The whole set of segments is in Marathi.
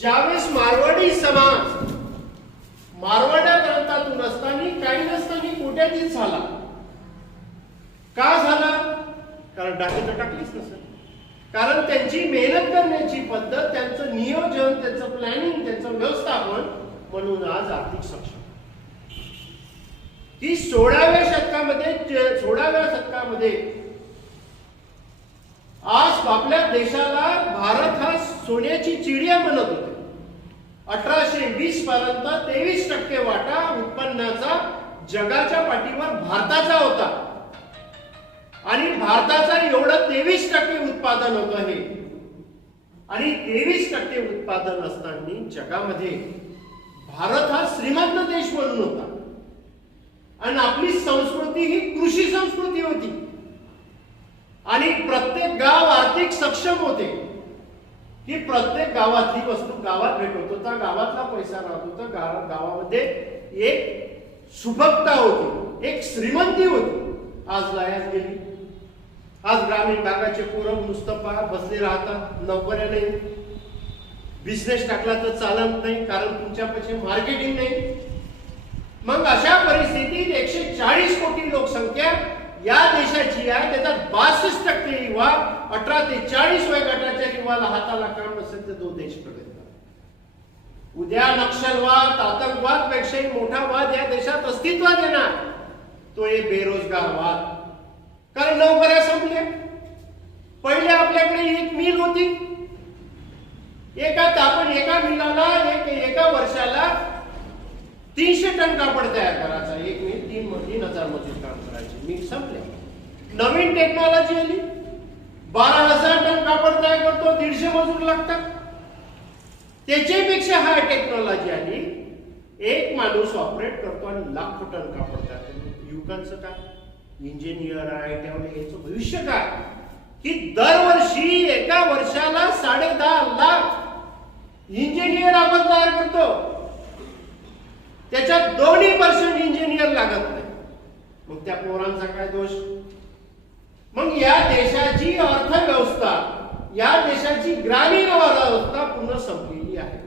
ज्यावेळेस मारवाडी समाज मारवाड्या प्रांतातून असताना काही नसताना कोट्यातीत झाला. का झाला? कारण टाकी तर टाकलीच नसेल कारण त्यांची मेहनत करण्याची पद्धत त्यांचं नियोजन त्यांचं प्लॅनिंग त्यांचं व्यवस्थापन म्हणून आज आर्थिक सक्षम. ती सोळाव्या शतकामध्ये सोळाव्या शतकामध्ये आज आपल्या देशाला भारत हा सोन्याची चिडिया म्हणत होते. अठराशे वीस पर्यंत तेवीस टक्के वाटा उत्पन्नाचा जगाच्या पाठीवर भारताचा होता. आणि भारताचा एवढं तेवीस टक्के उत्पादन होत हे. आणि तेवीस टक्के उत्पादन असताना जगामध्ये भारत हा श्रीमंत देश म्हणून होता. आणि आपली संस्कृती ही कृषी संस्कृती होती. आणि प्रत्येक गाव आर्थिक सक्षम होते. की प्रत्येक गावातली वस्तू गावात भेटत होता गावातला पैसा राहत. होता गाव गावामध्ये एक सुबकता होती. एक श्रीमंती होती. आज लायात गेली. आज ग्रामीण भागाचे पोरं नुसतं पहा बसले राहतात. नोकऱ्या नाही. बिझनेस टाकला तर चालत नाही. कारण तुमच्यापाशी मार्केटिंग नाही. मग अशा परिस्थितीत एकशे चाळीस कोटी लोकसंख्या या देशाची आहे त्याच्यात बासष्ट टक्के युवा अठरा ते चाळीस वय गटाच्या युवाला हाताला काम नसेल तर तो देश प्रगत उद्या नक्षलवाद आतंकवाद पेक्षाही मोठा वाद या देशात अस्तित्वात येणार. तो हे बेरोजगार वाद. कारण नोकऱ्या संपल्या पहिले आपल्याकडे एक मिल होती. एका आपण एका मिलाला एक एका तीनशे टन कापड तयार करायचा. एक मी तीन तीन हजार मजूर काम करायचे. मी संपले. नवीन टेक्नॉलॉजी आली. बारा हजार टन कापड तयार करतो दीडशे मजूर लागतात. त्याच्यापेक्षा हा टेक्नॉलॉजी आली. एक माणूस ऑपरेट करतो आणि लाखो टन कापड तयार करतो. युवकांचं काय? इंजिनियर आहे त्यामुळे याचं भविष्य काय? की दरवर्षी एका वर्षाला साडे दहा लाख इंजिनियर आपण तयार करतो. त्याच्यात दोन्ही पर्सेंट इंजिनियर लागत नाही. मग त्या पोरांचा काय दोष? मग या देशाची अर्थव्यवस्था या देशाची ग्रामीण अर्थव्यवस्था पूर्ण संपलेली आहे.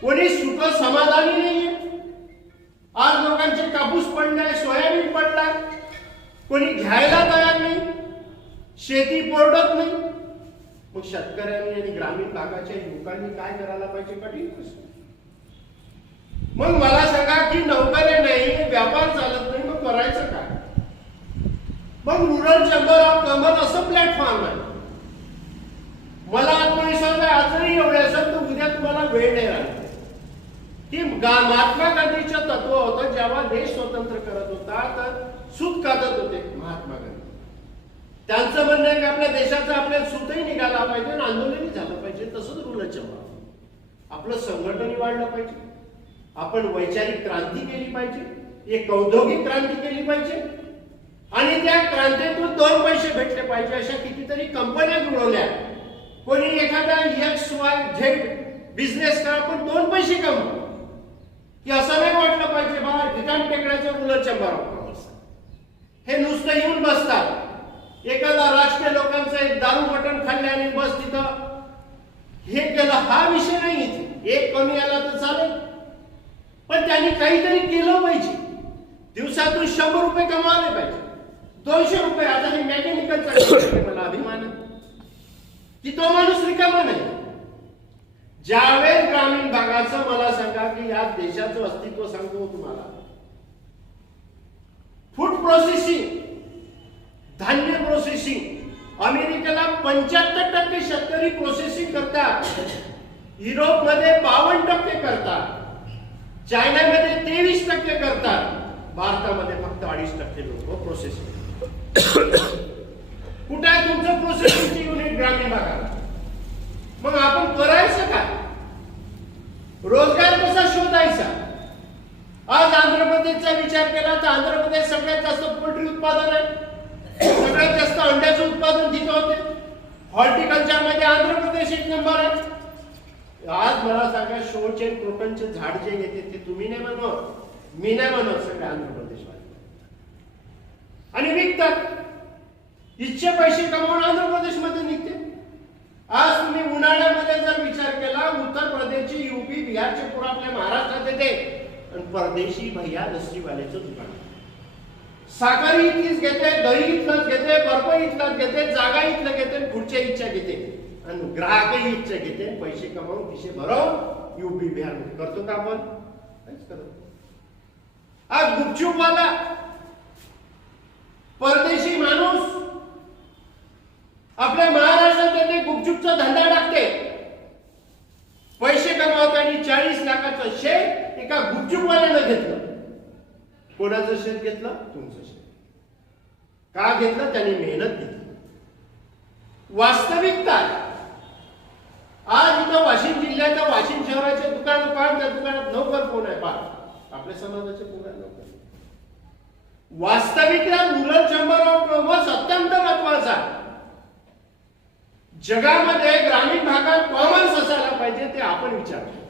कोणी सुख समाधानी नाहीये. आज लोकांचे कापूस पडलाय सोयाबीन पडलाय कोणी घ्यायला तयार नाही. शेती परवडत नाही. मग शेतकऱ्यांनी आणि ग्रामीण भागाच्या युवकांनी काय करायला पाहिजे कठीण प्रश्न मग मला सांगा की नौकरी नाही व्यापार चालत नाही मग करायचं काय? मग रुरल चेंबर ऑफ कॉमर्स असं प्लॅटफॉर्म आहे. मला आत्मविश्वास आहे आजही एवढे असेल तर उद्या तुम्हाला वेळ नाही राहणार की महात्मा गांधीचं तत्व होतं जेव्हा देश स्वतंत्र करत होता तर सूत काढत होते महात्मा गांधी. त्यांचं म्हणणं आहे की आपल्या देशाचं आपल्याला सूतही निघाला पाहिजे आणि आंदोलनही झालं पाहिजे तसंच रुरल चेंबर आपलं संघटनही वाढलं पाहिजे. आपण वैचारिक क्रांती केली पाहिजे एक औद्योगिक क्रांती केली पाहिजे आणि त्या क्रांतीतून दोन पैसे भेटले पाहिजे अशा कितीतरी कंपन्या जुळवल्या. कोणी एखादा एक्स वाय झेड बिझनेस करा पण दोन पैसे कमवू. की असं नाही वाटलं पाहिजे बाबा ठिकाण टेकण्याचं रुलर चेंबर हे नुसतं येऊन बसतात. एखादा राजकीय लोकांचं एक दारू मटण खाल्ल्याने बस तिथं. हे केलं हा विषय नाही इथे. एक कमी आला तर चालेल. पण त्यांनी काहीतरी केलं पाहिजे. दिवसातून शंभर रुपये कमावले पाहिजे. दोनशे रुपये. आता हे मेकॅनिकलचा मला अभिमान कि की तो माणूस रिकामा नाही. ज्यावेळेस ग्रामीण भागाचं मला सांगा की या देशाचं अस्तित्व सांगतो तुम्हाला. फूड प्रोसेसिंग धान्य प्रोसेसिंग अमेरिकेला पंच्याहत्तर टक्के शेतकरी प्रोसेसिंग करतात. युरोपमध्ये बावन्न टक्के करतात. चायनामध्ये तेवीस टक्के करतात. भारतामध्ये फक्त अडीच टक्के लोक प्रोसेसिंग कुठं आहे तुमचं प्रोसेसिंगचे युनिट ग्रामीण भागात? मग आपण करायचं काय? रोजगार कसा शोधायचा? आज आंध्र प्रदेशचा विचार केला तर आंध्र प्रदेश सगळ्यात जास्त पोल्ट्री उत्पादन आहे. सगळ्यात जास्त अंड्याचं उत्पादन तिथं होते. हॉर्टिकल्चरमध्ये आंध्र प्रदेश एक नंबर आहे. आज मला सांगा शोचे टोपणचे झाड जे घेते ते तुम्ही नाही बनवत? मी नाही बनवत सगळे आंध्र प्रदेशवाले आणि निघतात इच्छे पैसे कमवून आंध्र प्रदेशमध्ये निघते. आज तुम्ही उन्हाळ्यामध्ये जर विचार केला उत्तर प्रदेशची युपी बिहारचे पूर आपल्या महाराष्ट्रात येते. आणि परदेशी भैया लस्सीवाल्याचं दुकान. साखर इथलीच घेते दही इथलंच घेते बर्फ इथलाच घेते जागा इथलं घेते पुढच्या इच्छा घेते. आणि ग्राहकही इच्छा घेते पैसे कमावून खिशे भरवून युपी बिहार करतो का आपण काहीच करत आज गुपचूपवाला परदेशी माणूस आपल्या महाराष्ट्रात येते गुपचूपचा धंदा टाकते. पैसे कमावताना चाळीस लाखाचं शेत एका गुपचूपवाल्यानं घेतलं. कोणाचं शेत घेतलं? तुमचं शेत. का घेतलं? त्यांनी मेहनत घेतली. वास्तविकता आहे. आज इथं वाशिम जिल्ह्याच्या वाशिम शहराच्या दुकानात पाहत त्या दुकानात नोकर कोण आहे? पाहत आपल्या समाजाचे कोण आहे नोकर? वास्तविकता रुरल चंबर ऑफ कॉमर्स अत्यंत महत्त्वाचा. आहे जगामध्ये ग्रामीण भागात कॉमर्स असायला पाहिजे ते आपण विचारतो.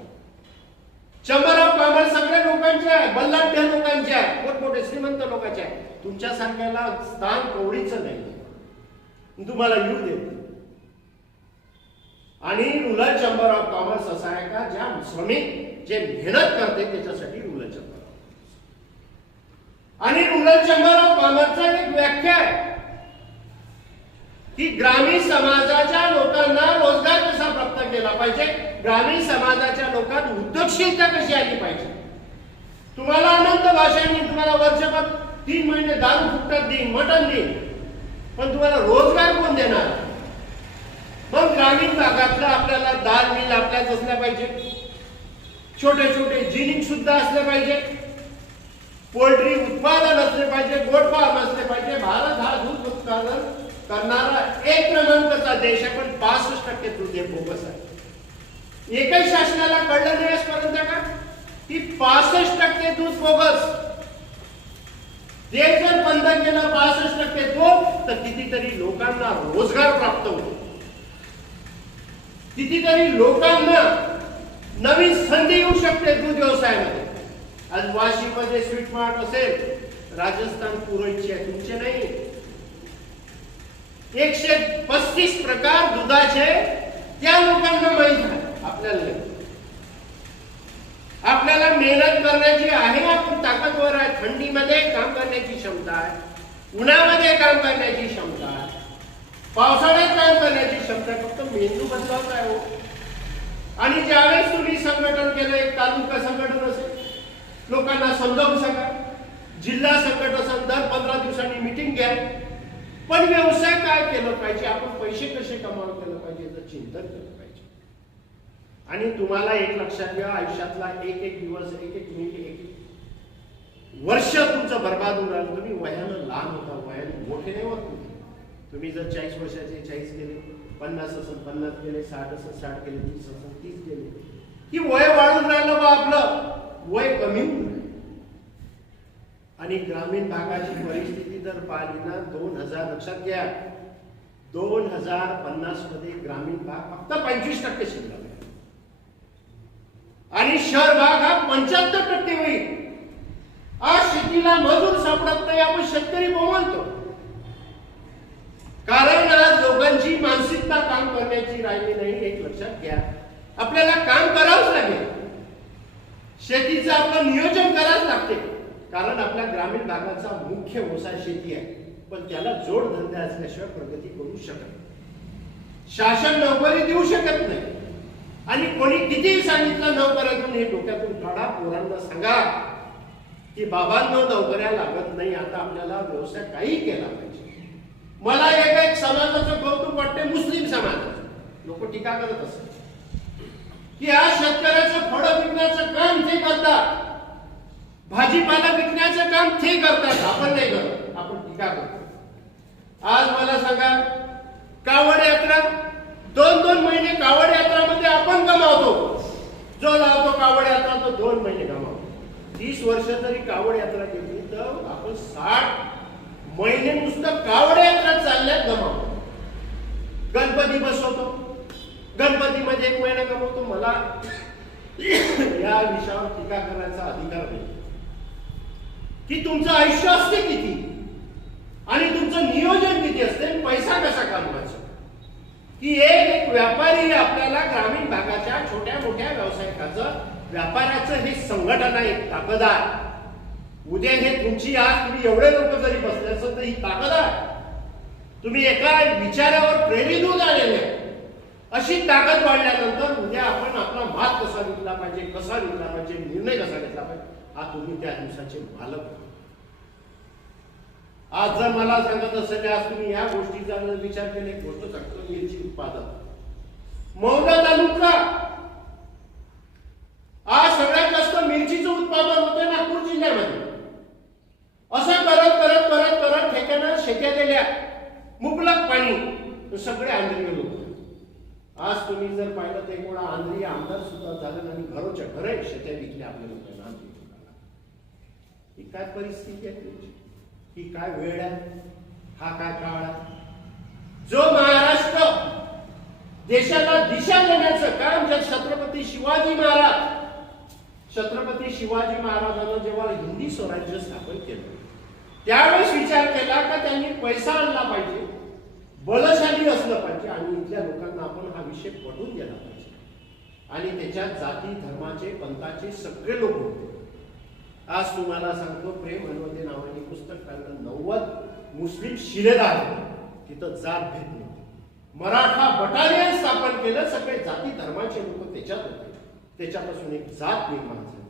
चंबर ऑफ कॉमर्स सगळ्या लोकांचे आहे बल्लाढ्य लोकांचे आहे मोठमोठे श्रीमंत लोकांचे आहे. तुमच्या सांगायला स्थान कवडीचं नाही. तुम्हाला येऊ देत आणि रुरल चंबर ऑफ कॉमर्स असा आहे का ज्या श्रमिक जे मेहनत करते त्याच्यासाठी रुरल चंबर आणि रुरल चेंबर ऑफ कॉमर्सचा एक व्याख्या आहे की ग्रामीण समाजाच्या लोकांना रोजगार कसा प्राप्त केला पाहिजे? ग्रामीण समाजाच्या लोकांत उद्योगशीलता कशी आली पाहिजे? तुम्हाला अनंत भाषांनी तुम्हाला वर्षभर तीन महिने दारू फुकटात देईन मटण देईन पण तुम्हाला रोजगार कोण देणार? मग ग्रामीण भागातलं आपल्याला दाल मिल आपल्याच असल्या पाहिजे. छोटे छोटे जिनिंग सुद्धा असले पाहिजे. पोल्ट्री उत्पादन असले पाहिजे गोट फार्म असले पाहिजे. भारत हा दूध उत्पादन करणारा एक क्रमांकाचा देश आहे पण पासष्ट टक्के दूध हे बोगस आहे. एकही शासनाला कळलं नाही आजपर्यंत का? की पासष्ट टक्के दूध बोगस. ते जर बंद केलं पासष्ट टक्के दूध तर कितीतरी लोकांना रोजगार प्राप्त होतो. कितीतरी लोकांना नवीन संधी येऊ शकते दूध व्यवसायामध्ये. आज वाशीमध्ये स्वीट मार्ट असेल राजस्थान पुरणची आहे तुमचे नाही. एकशे पस्तीस प्रकार दुधाचे त्या लोकांना माहीत आहे आपल्याला. आपल्याला मेहनत करण्याची आहे आपण ताकदवर आहे थंडीमध्ये काम करण्याची क्षमता आहे उन्हामध्ये काम करण्याची क्षमता आहे. पावसाळ्यात काम करण्याची क्षमता फक्त मेंदू बदलावत आहे हो. आणि ज्यावेळेस तुम्ही संघटन केलं एक तालुका संघटन असेल लोकांना समजावून सांगा. जिल्हा संकट असेल दर पंधरा दिवसांनी मिटिंग घ्या. पण व्यवसाय काय केलं पाहिजे? आपण पैसे कसे कमावून केलं पाहिजे याचं चिंतन केलं पाहिजे. आणि तुम्हाला एक लक्षात घ्या आयुष्यातला एक एक दिवस एक एक मिनिट एक एक वर्ष तुमचं बर्बाद होणार तुम्ही वयानं लहान होता वयानं मोठे नाही होत. तुम्ही जर चाळीस वर्षाचे चाळीस केले पन्नास असेल पन्नास केले साठ असेल साठ केले तीस असेल तीस केले. की वय वाढून राहिलं बा आपलं. वय कमी होऊन राहिलं. आणि ग्रामीण भागाची परिस्थिती जर पाहिली ना दोन हजार लक्षात घ्या. दोन हजार पन्नासमध्ये ग्रामीण भाग फक्त पंचवीस टक्के शिल्लक आणि शहर भाग हा पंच्याहत्तर टक्के होईल. आज शेतीला मजूर सापडत नाही आपण शेतकरी बोलतो. कारण आज लोकांची मानसिकता काम करण्याची राहिली नाही एक लक्षात घ्या. आपल्याला काम करावंच लागेल. शेतीचं आपलं नियोजन करावंच लागते. कारण आपल्या ग्रामीण भागाचा मुख्य व्यवसाय शेती आहे. पण त्याला जोडधंदे असल्याशिवाय प्रगती करू शकत नाही. शासन नोकरी देऊ शकत नाही. आणि कोणी कितीही सांगितलं नोकऱ्यातून हे डोक्यातून काढा पोरांना सांगा की बाबांनो नोकऱ्या लागत नाही. आता आपल्याला व्यवसाय काही केला नाही. मला एक एक समाजाचं कौतुक वाटते मुस्लिम समाजाचं. लोक टीका करत असतात. की आज शेतकऱ्याचं फळं विकण्याचं काम ते करतात. भाजीपाला विकण्याचं काम ते करतात. आपण नाही करत. आपण टीका करतो. आज मला सांगा कावड यात्रा दोन दोन महिने कावड यात्रामध्ये आपण कमावतो जो लावतो कावड यात्रा तो दोन महिने कमावतो तीस वर्ष जरी कावड यात्रा केली तर आपण साठ महिने नुसतं कावड्या यात्रा चालल्यात गमावतो गणपती बसवतो. गणपतीमध्ये म्हणजे एक महिना कमवतो मला या विषयावर टीका करायचा अधिकार नाही. की तुमचं आयुष्य असते किती? आणि तुमचं नियोजन किती असते? पैसा कसा कमवायचा? की एक एक व्यापारी आपल्याला ग्रामीण भागाच्या छोट्या मोठ्या व्यावसायिकाचं व्यापाराचं हे संघटन आहे ताकद आहे. उद्या हे तुमची आज तुम्ही एवढे लोक जरी बसले असत तर ही ताकद आहे. तुम्ही एका विचारावर प्रेरित होऊन आलेले आहे. अशी ताकद वाढल्यानंतर उद्या आपण आपला मात कसा विकला पाहिजे कसा विकला पाहिजे निर्णय कसा घेतला पाहिजे हा तुम्ही त्या दिवसाचे मालक आज जर मला सांगत असेल आज तुम्ही या गोष्टीचा जर विचार केला एक गोष्ट सांगतो मिरची उत्पादन. मौना तालुका. आज सगळ्यात जास्त मिरचीचं उत्पादन होतं नागपूर जिल्ह्यामध्ये. असं करत करत करत करत ठेक्यानं शेत्या दिल्या. मुबलक पाणी. तर सगळे आंध्री लोक. आज तुम्ही जर पाहिलं ते कोणा आंध्री आमदार सुद्धा झालं आणि घरोच्या घरे शेत्या विकल्या आपल्या लोकांना. ही काय परिस्थिती आहे तुमची? ही काय वेळ आहे? हा काय काळ आहे? जो महाराष्ट्र देशाला दिशा देण्याचं काम जर छत्रपती शिवाजी महाराज छत्रपती शिवाजी महाराजांना जेव्हा हिंदी स्वराज्य स्थापन केलं त्यावेळेस विचार केला का त्यांनी पैसा आणला पाहिजे बलशाली असलं पाहिजे आणि इथल्या लोकांना आपण हा विषय पटवून दिला पाहिजे. आणि त्याच्यात जाती धर्माचे पंथाचे सगळे लोक होते. आज तुम्हाला सांगतो प्रेम हनुमते नावाने पुस्तक काढलं. नव्वद मुस्लिम शिलेदार तिथं जात भेट नव्हती. मराठा बटालियन स्थापन केलं सगळे जाती धर्माचे लोक त्याच्यात होते. त्याच्यापासून एक जात निर्माण झाली.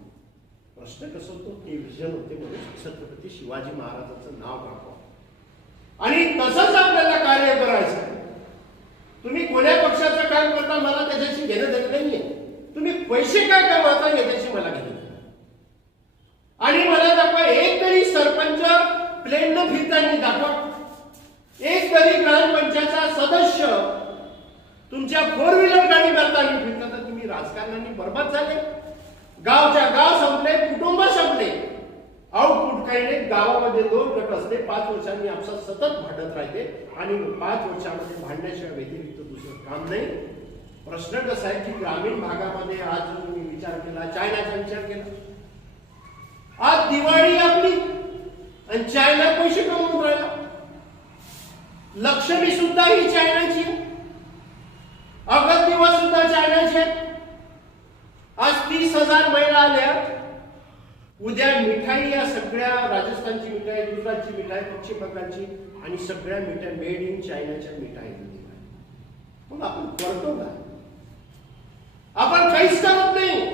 प्रश्न कसं होतो ते विजन होते म्हणून छत्रपती शिवाजी महाराजांचं नाव दाखवा. आणि तसंच आपल्याला कार्य करायचं आहे. तुम्ही कोण्या पक्षाचं काम करता मला त्याच्याशी घेणं देणं नाहीये. तुम्ही पैसे काय कमावता याच्याशी मला घेणं आणि मला दाखवा एक तरी सरपंच प्लेन फिरताना दाखवा. एक तरी ग्रामपंचायतचा सदस्य तुमच्या फोर व्हीलर गाडी करताना फिरता तर तुम्ही राजकारणाने बरबाद झाले. गावच्या गाव संपले कुटुंब संपले. आउटपुट काही नाही गावामध्ये दोन गट असते पाच वर्षांनी आपसात सतत भांडत राहते आणि पाच वर्षामध्ये भांडण्याशिवाय व्यतिरिक्त दुसरं काम नाही. प्रश्न कसा आहे की ग्रामीण भागामध्ये आज मी तुम्ही विचार केला चायनाचा विचार केला. आज दिवाळी आपली आणि चायना पैसे कमवून राहिला. लक्ष्मी सुद्धा ही चायनाची अगत दिवस सुद्धा चायना हजार महिला आल्या. उद्या मिठाई या सगळ्या राजस्थानची मिठाई गुजरातची मिठाई पश्चिम बंगालची आणि सगळ्या मिठाई मेड इन चायनाच्या मिठाई मग आपण करतो का? आपण काहीच करत नाही.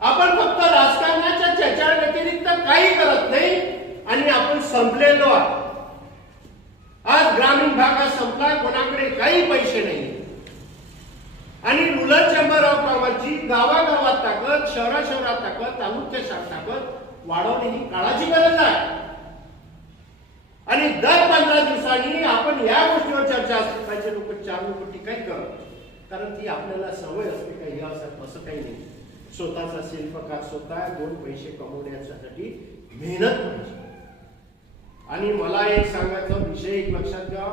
आपण फक्त राजकारणाच्या चर्चा व्यतिरिक्त काही करत नाही आणि आपण संपलेलो आहोत. आज ग्रामीण भागात संपला कोणाकडे काही पैसे नाही. आणि रुरल चेंबर ऑफ कॉमर्सची गावागावात ताकद शहरा शहरात ताकद तालुक्या शाख ताकद वाढवणे ही काळाची गरज आहे. आणि दर पंधरा दिवसांनी आपण या गोष्टीवर चर्चा असली पाहिजे. लोक चार लोक टीकाही करत कारण ती आपल्याला सवय असते काही असं असं काही नाही. स्वतःचा शिल्पकार स्वतः दोन पैसे कमवण्यासाठी मेहनत पाहिजे. आणि मला एक सांगायचा विषय एक लक्षात घ्या.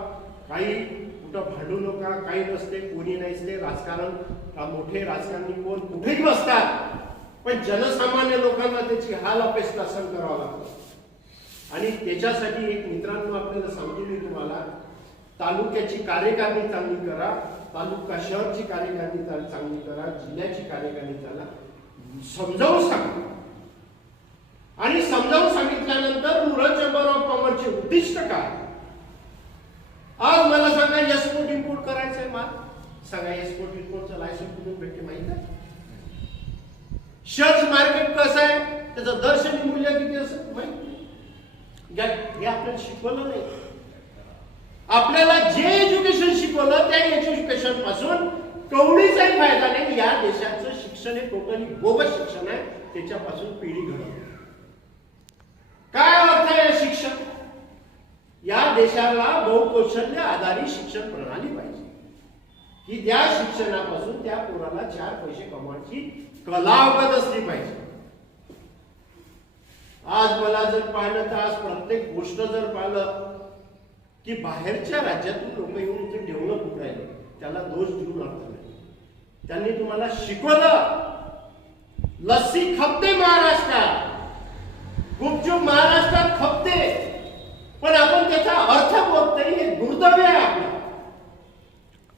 काही कुठं भांडू नका काही नसते कोणी नाही. राजकारण का मोठे राजकारणी कोण? कुठेही बसतात. पण जनसामान्य लोकांना त्याची हाल अपेक्षा सहन करावा लागतो. आणि त्याच्यासाठी एक मित्रांनो आपल्याला सांगतो मी तुम्हाला तालुक्याची कार्यकारिणी चांगली करा तालुका शहरची कार्यकारणी चांगली करा जिल्ह्याची कार्यकारणी चाला समजावून सांगा. आणि समजावून सांगितल्यानंतर रुरल चेंबर ऑफ कॉमर्सचे उद्दिष्ट काय? आज मला सांगा एक्सपोर्ट इम्पोर्ट करायचं आहे माल? सगळ्या एक्सपोर्ट इम्पोर्टचं लायसन्स कुठून भेटते माहीत आहे? शेअर्स मार्केट कसं आहे? त्याचं दर्शनी मूल्य किती असत माहीत नाही. या- हे आपल्याला शिकवलं नाही. आपल्याला जे एज्युकेशन शिकवलं त्या एज्युकेशनपासून कवडीचाही फायदा नाही. या देशाचं शिक्षण हे टोटली बोगस शिक्षण आहे. त्याच्यापासून पिढी घडवली काय अर्थ आहे शिक्षण? या देशाला बहुकौशल्य आधारित शिक्षण प्रणाली पाहिजे. की त्या शिक्षणापासून त्या पोराला चार पैसे कमवायची कला अवगत असली पाहिजे. आज मला जर पाहिलं तर आज प्रत्येक गोष्ट जर पाहिलं की बाहेरच्या राज्यातून लोक येऊन इथे डेव्हलप होत राहिले त्याला दोष देऊन अर्थ नाही. त्यांनी तुम्हाला शिकवलं. लस्सी खपते महाराष्ट्रात. गुपचूप महाराष्ट्र खपते पण आपण त्याचा अर्थ बोलत नाही हे दुर्दैव आहे आपलं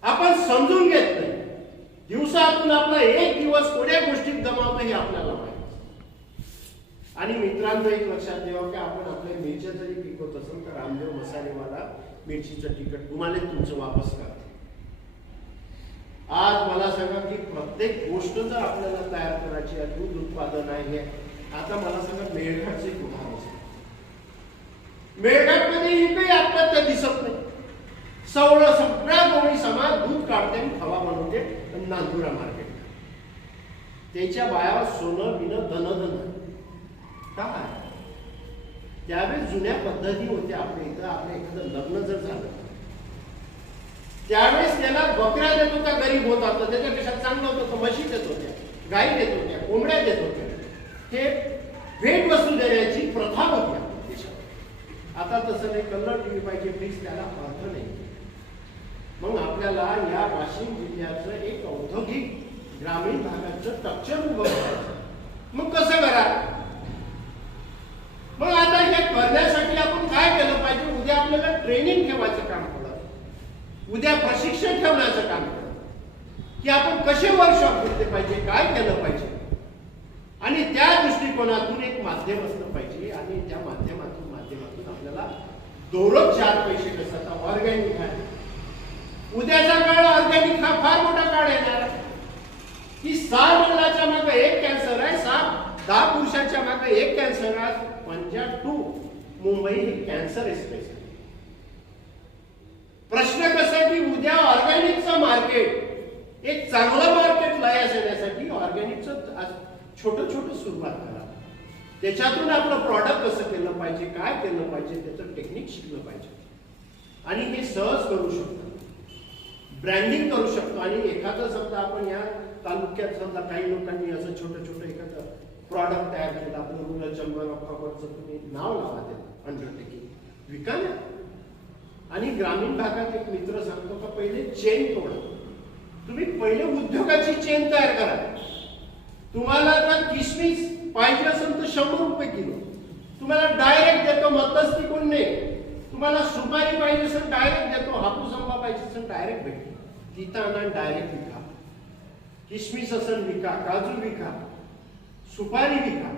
आपण समजून घेत नाही दिवसातून माध्यमातून आपला एक दिवस कोण्या गोष्टीत गमावतो हे आपल्याला माहिती आणि मित्रांनो एक लक्षात ठेवा की आपण आपल्या मिरच्या जरी पिकवत असेल तर रामदेव मला मिरचीचं तिकट तुम्हाला तुमचं वापस करा. आज मला सांगा की प्रत्येक गोष्ट जर आपल्याला तयार करायची आहे दूध उत्पादन आहे आता मला सांगा मेळघाटचे उदाहरण सांगा. मेळघाटमध्ये काही आत्महत्या दिसत नाही. सवळ सगळ्या कोणी समाज दूध काढते आणि खवा बनवते नांदुरा मार्केट. त्याच्या बायावर सोनं बिनं धन धन. काय? त्यावेळेस जुन्या पद्धती होत्या आपल्या इथं. आपल्या एखादं लग्न जर झालं त्यावेळेस त्याला बकऱ्या देत होता गरीब होता तर त्याच्यापेक्षा चांगलं होतं? तर म्हशी देत होत्या गाई देत होत्या कोंबड्या देत होत्या. हे भेट वस्तू देण्याची प्रथा होत्या देशात आता तसं नाही कलर टीव्ही पाहिजे प्लीज त्याला अर्थ नाही. मग आपल्याला या वाशिम जिल्ह्याचं एक औद्योगिक ग्रामीण भागाचं टक्चर उभं करायचं मग कसं करा मग आता हे करण्यासाठी आपण काय केलं पाहिजे उद्या आपल्याला ट्रेनिंग ठेवायचं काम पडत उद्या प्रशिक्षण ठेवण्याचं काम पडत की आपण कसे वर्कशॉप घेतले पाहिजे काय केलं पाहिजे आणि त्या दृष्टिकोनातून एक माध्यम असलं पाहिजे आणि त्या माध्यमातून माध्यमातून आपल्याला दोनच चार पैसे कसं ऑर्गॅनिक आहे. उद्याचा काळ ऑर्गॅनिक हा फार मोठा काळ येणार आहे. की सहा महिलाच्या मागे एक कॅन्सर आहे सहा दहा पुरुषांच्या मागे एक कॅन्सर आहे पंजाब टू मुंबई हे कॅन्सर एक्सप्रेस आहे. प्रश्न कसा आहे की उद्या ऑर्गॅनिकचं मार्केट एक चांगलं मार्केट लयास येण्यासाठी ऑर्गॅनिकचं आज छोटं छोटं सुरुवात करा. त्याच्यातून आपलं प्रॉडक्ट कसं केलं पाहिजे काय केलं पाहिजे त्याचं टेक्निक शिकलं पाहिजे. आणि हे सहज करू शकतो. ब्रँडिंग करू शकतो. आणि एखादं समजा आपण या तालुक्यात समजा काही लोकांनी असं छोटं छोटं एखादं प्रॉडक्ट तयार केलं आपलं रुरल जंगल ऑफरचं तुम्ही नाव लावा त्याला अंडरटेकिंग विका ना? आणि ग्रामीण भागात एक मित्र सांगतो का पहिले चेन तोडा. तुम्ही पहिले उद्योगाची चेन तयार करा. तुम्हाला जर किशमिश पाहिजे असेल तर शंभर रुपये किलो. तुम्हाला डायरेक्ट देतो मध्यस्थी कोण नाही तुम्हाला सुपारी पाहिजे असेल डायरेक्ट देतो. हापूस आंबा पाहिजे असेल डायरेक्ट भेटतो. तिथं आणा डायरेक्ट विका. किशमिश असेल विका. काजू विका. सुपारी विका.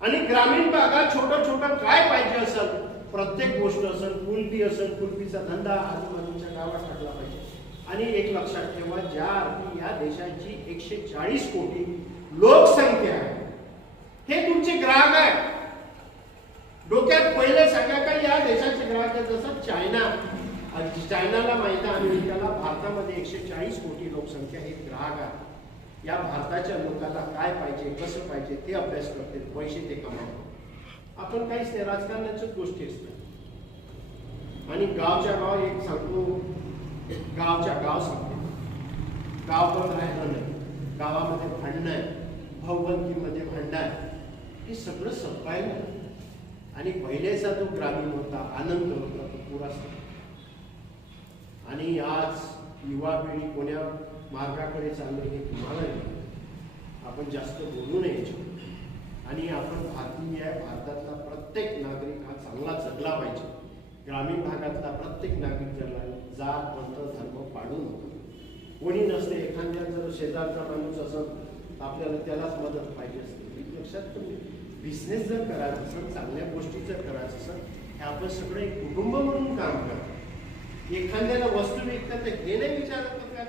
आणि ग्रामीण भागात छोटं छोटं काय पाहिजे असेल? प्रत्येक गोष्ट असेल कुल्फी असेल कुल्फीचा धंदा आजूबाजूच्या गावात टाकला पाहिजे. आणि एक लक्षात ठेवा ज्या अर्थी या देशाची एकशे चाळीस कोटी लोकसंख्या आहे हे तुमचे ग्राहक आहे डोक्यात पहिले सगळ्या काही या देशाचे ग्राहक आहेत. जसं चायना. चायनाला माहीत आहे अमेरिकेला भारतामध्ये एकशे चाळीस कोटी लोकसंख्या हे ग्राहक आहे या भारताच्या लोकांना काय पाहिजे कसं पाहिजे ते अभ्यास करते पैसे ते कमावतात आपण काहीच नाही. राजकारणाच्याच गोष्टी असतात आणि गावच्या गाव एक सांगतो. एक गावच्या गाव सांगतो. गाव पण राहिलं नाही. गावामध्ये भांडणं आहे भाऊबंदकीमध्ये भांडणं आहे हे सगळं संपायला आणि पहिल्याचा जो ग्रामीण होता आनंद होता तो पुरा आणि आज युवा पिढी कोण्या मार्गाकडे चालली हे तुम्हाला आपण जास्त बोलू नये आणि आपण भारतीय भारतातला प्रत्येक नागरिक हा चांगला जगला पाहिजे. ग्रामीण भागातला प्रत्येक नागरिक जगला जात पंत धर्म पाडू नको. कोणी नसते एखाद्या जर शेजारचा माणूस असं आपल्याला त्यालाच मदत पाहिजे असते. लक्षात तुम्ही बिझनेस जर करायचं असेल चांगल्या गोष्टी जर करायचं असेल हे आपण सगळं एक कुटुंब म्हणून काम करतो. एखाद्याला वस्तू विकतात तर हे नाही विचारत का